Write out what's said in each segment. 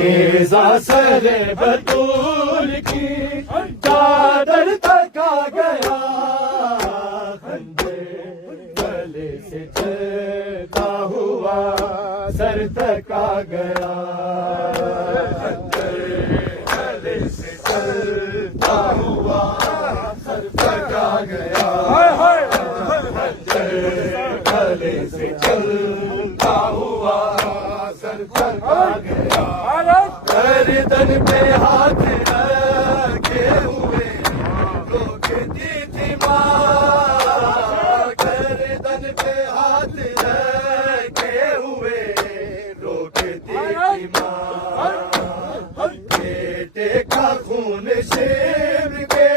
Neza सरे बतूल की चादर तका गया, खंजर गले से चलता हुआ सर तका गया, खंजर गले से चलता हुआ सर तका गया, खंजर गले से चलता हुआ सर तका गया। गर्दन पे हाथ रखे हुए रोकती थी माँ, गर्दन पे हाथ रखे हुए रोकती थी माँ। बेटे का खून शेर के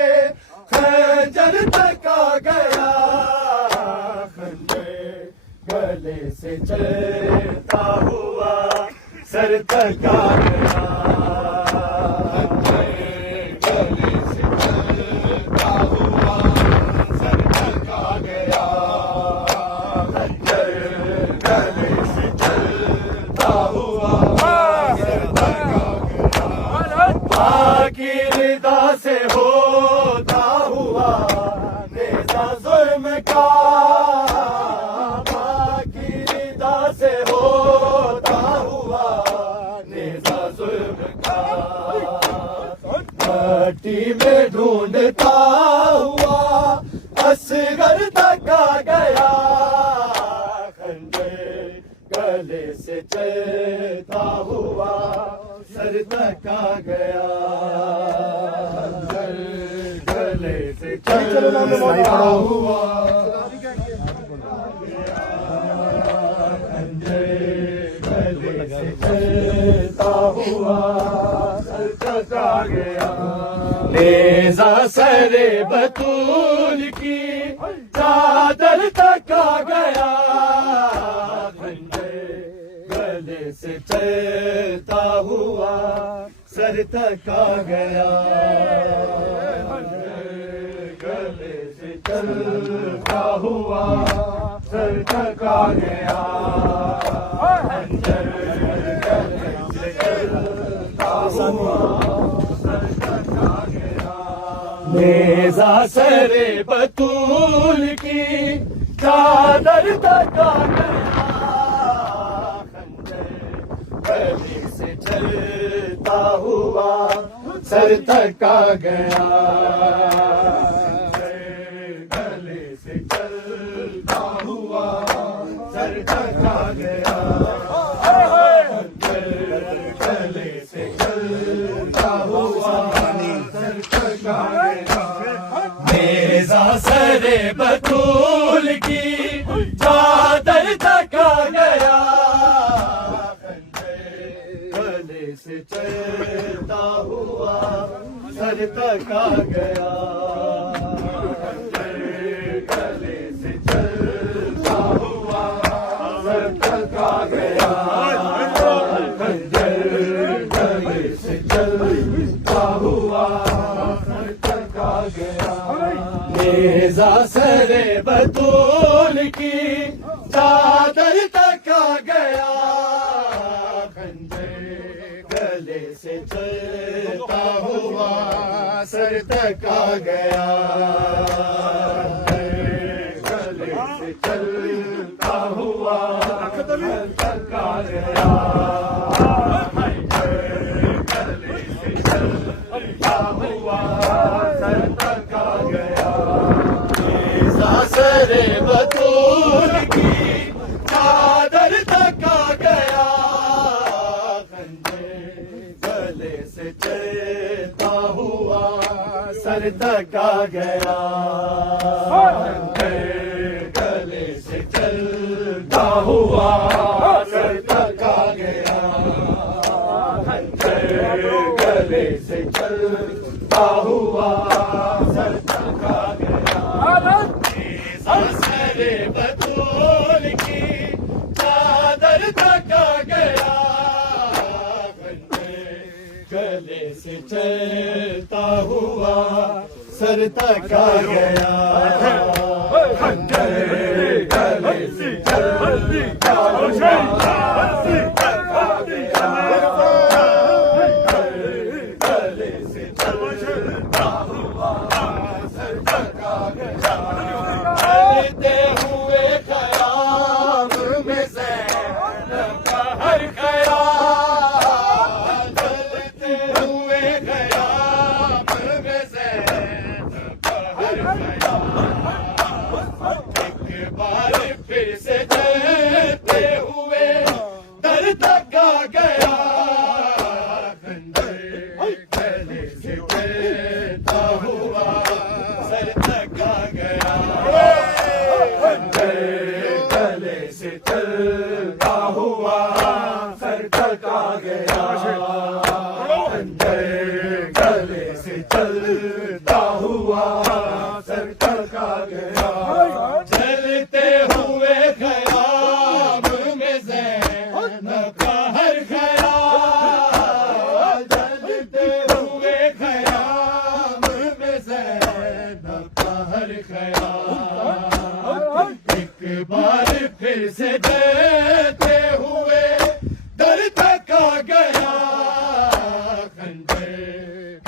खंजर तका गया, खंजर गले से चलता हुआ सर तका गया, गले से चलता हुआ सर तका गया, गले से चलता हुआ सर तका गया। माँ की रिदा से होता हुआ नेज़ा जुल्म का, माँ की रिदा से होता हुआ नेज़ा जुल्म का, मट्टी में ढूंढता हुआ असगर तका गया, खंजर गले से चलता हुआ सर तका गया, खंजर गले से चलता हुआ चलता हुआ सर तका गया। नेज़ा सरे बतूल की चादर तका गया, खंजर गले से चलता हुआ सर तका गया, गले से चलता हुआ सर तका गया, खंजर गले से चलता हुआ सर तका गया। नेज़ा सरे बतूल की चादर तका गया, खंजर गले से चलता हुआ सर तका गया, गले से चलता हुआ सर तका गया, गले से चलता हुआ सर तका गया। नेज़ा सरे बतूल की चादर तका गया, गले से चलता हुआ सर तका गया, गले से चलता हुआ सर तका गया, गले से चलता हुआ सर तका गया। नेज़ा सरे बतूल की चादर तका गया, गले से चलता हुआ सर तका गया, गले से चलता हुआ सर तका गया, गले से चलता हुआ सर तका गया। नेज़ा सरे बतूल की चादर तका गया, गले से चलता हुआ सर तका गया, गले से चलता हुआ सर तका गया, गले से चलता हुआ सर तका गया। नेज़ा सरे बतूल की चादर तका गया, गले से चलता हुआ सर तका गया, गले से चलता हुआ सर तका गया। गया, खंजर गले से चलता हुआ सर तक आ गया, खंजर गले से चलता हुआ सर तक आ गया, खंजर गले से चलता हुआ सर तक आ गया, चलते हुए ख़याम में ज़ैनब का हर ख़याल, चलते हुए ख़याम में ज़ैनब का हर ख़याल, एक बार फिर से देते हुए दर तक आ गया, खंजर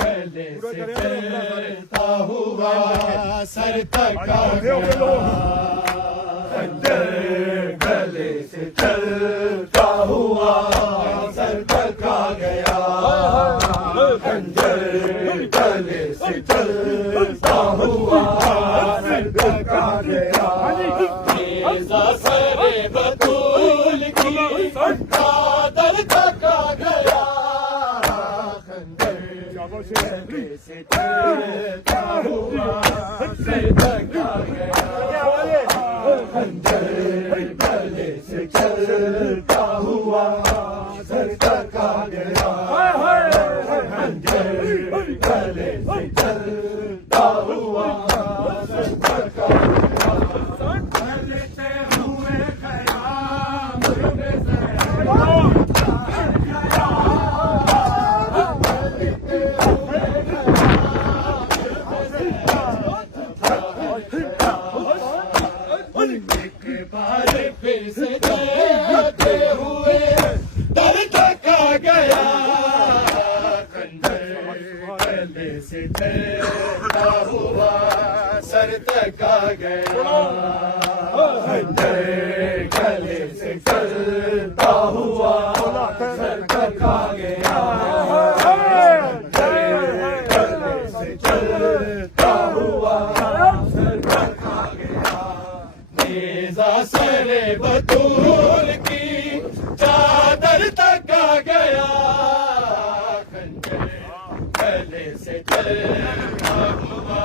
गले से चलता हुआ सर तक आ गया, खंजर गले से चलता हुआ सर तक आ गया, खंजर गले से चलता हुआ सर तक आ गया, नेज़ा सरे बतूल की चादर तक आ गया, खंजर गले से चलता हुआ सर तक आ गया, खंजर गले से चलता हुआ सर तक आ गया, खंजर गले से चलता हुआ सर तक आ गया, चलते हुए ख़याम में एक बार फिर से देते हुए दर तक आ गया, खंजर गले से चलता हुआ सर तक आ गया, खंजर गले से चलता हुआ सर तक आ गया, खंजर गले से चलता हुआ सर तक आ गया, नेज़ा सरे बतूल की चादर तक आ गया, खंजर गले से चलता हुआ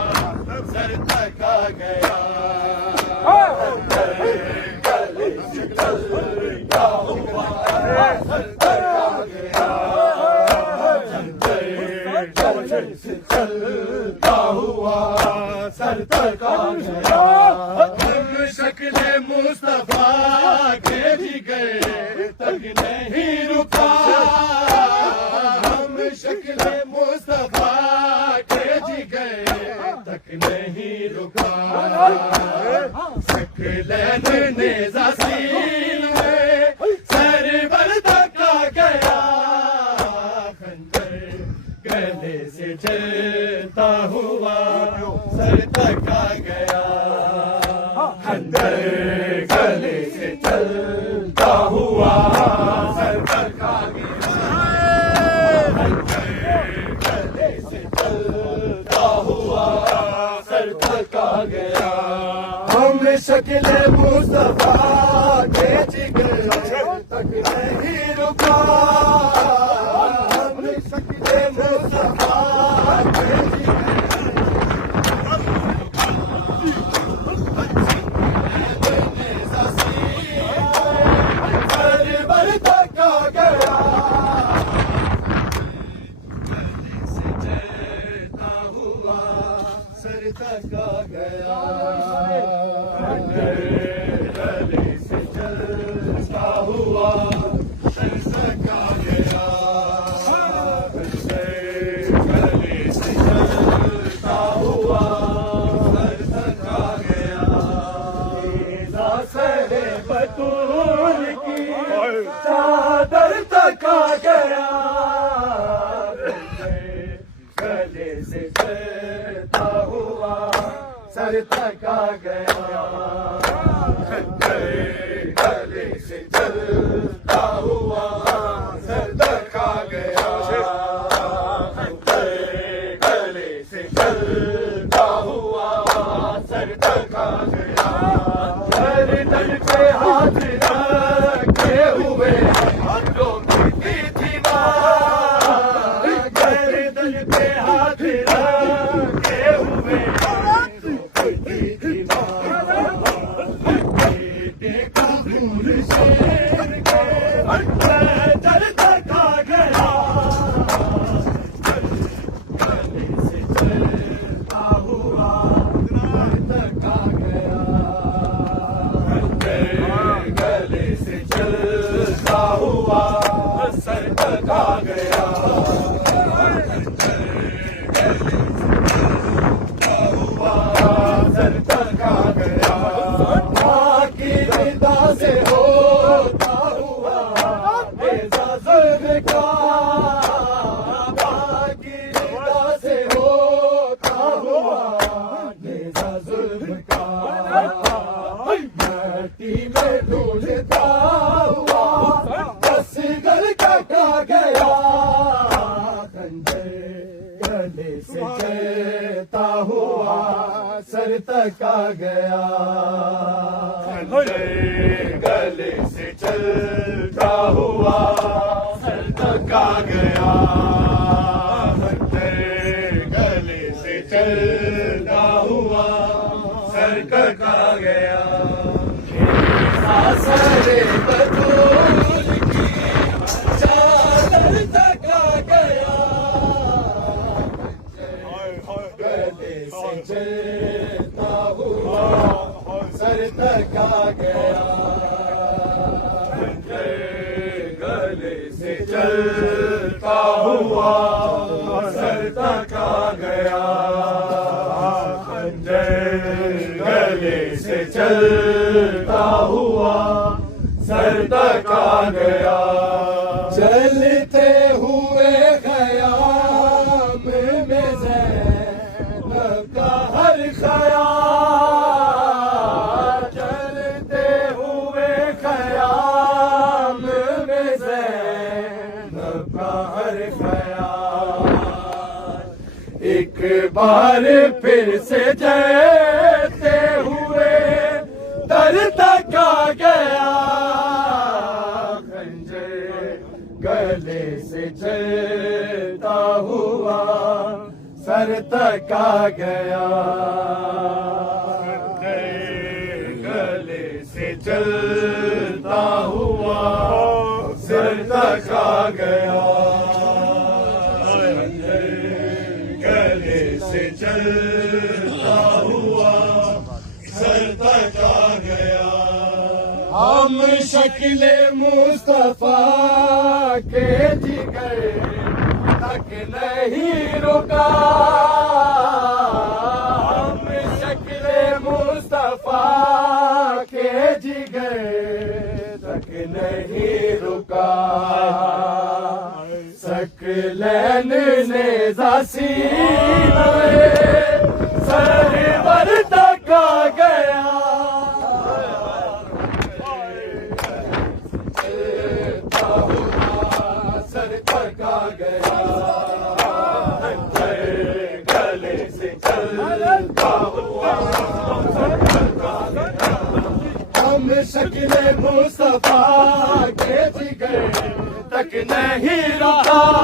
सर तक आ गया, खंजर गले से चलता हुआ सर तक आ गया, खंजर गले से चलता हुआ सर तक आ गया, हम शक्ल मुस्तफा के जिगर तक नहीं रुका, हम शक्ल मुस्तफा के जिगर तक नहीं रुका, शक्लन नेज़ा सीन में सरवर तक आ गया, खंजर गले से चलता हुआ सर तक आ गया, खंजर गले से चलता हुआ सर तक आ गया, खंजर गले से चलता हुआ सर तक आ गया, हम शक्ल मुस्तफा के जिगर तक नहीं रुका, हम शक्ल मुस्तफा के सर तक आ गया, गले से चलता हुआ सर तक आ गया, गले से चलता हुआ सर तक आ गया, नेज़ा सरे बतूल की चादर तक आ गया, गले से चलता हुआ सर तक आ गया, खंजर गले से चलता हुआ सर तक आ गया, खंजर गले से चलता हुआ सर तक आ गया, गर्दन पे हाथ रखे हुए हाथों की थी गया सर तका गया माँ की निदा से होता हुआ नेज़ा जुल्म का माँ की निदा से होता हुआ नेज़ा जुल्म का मिट्टी में ढूंढता हुआ बस गल कटा गया खंजर गले से चलता हुआ सर तक आ गया गले से चलता हुआ सर तक आ गया गले से चलता हुआ सर तक आ गया सरे बतूल की चादर तक आ गया गले से चलता हुआ सर तक आ गया गले से चलता हुआ सर तक आ गया गले से चलता हुआ सर तक आ गया चलते हुए ख़याम में ज़ैनब का हर ख़याल चलते हुए ख़याम में ज़ैनब का हर ख़याल एक बार फिर से जलते हुए दर तक आ गया गले से चलता हुआ सर तक आ गया गले से चलता हुआ सर तक आ गया गले से चलता हुआ सर तक आ गया हम शक्ल मुस्तफा के जिगर तक नहीं रुका हम शक्ल मुस्तफा के जिगर तक नहीं रुका सकलैन नेज़ा सीने सरवर तक आ गया सर तक आ गया गले से चलता हुआ हम शक्ल मुस्तफा के जिगर तक नहीं रुका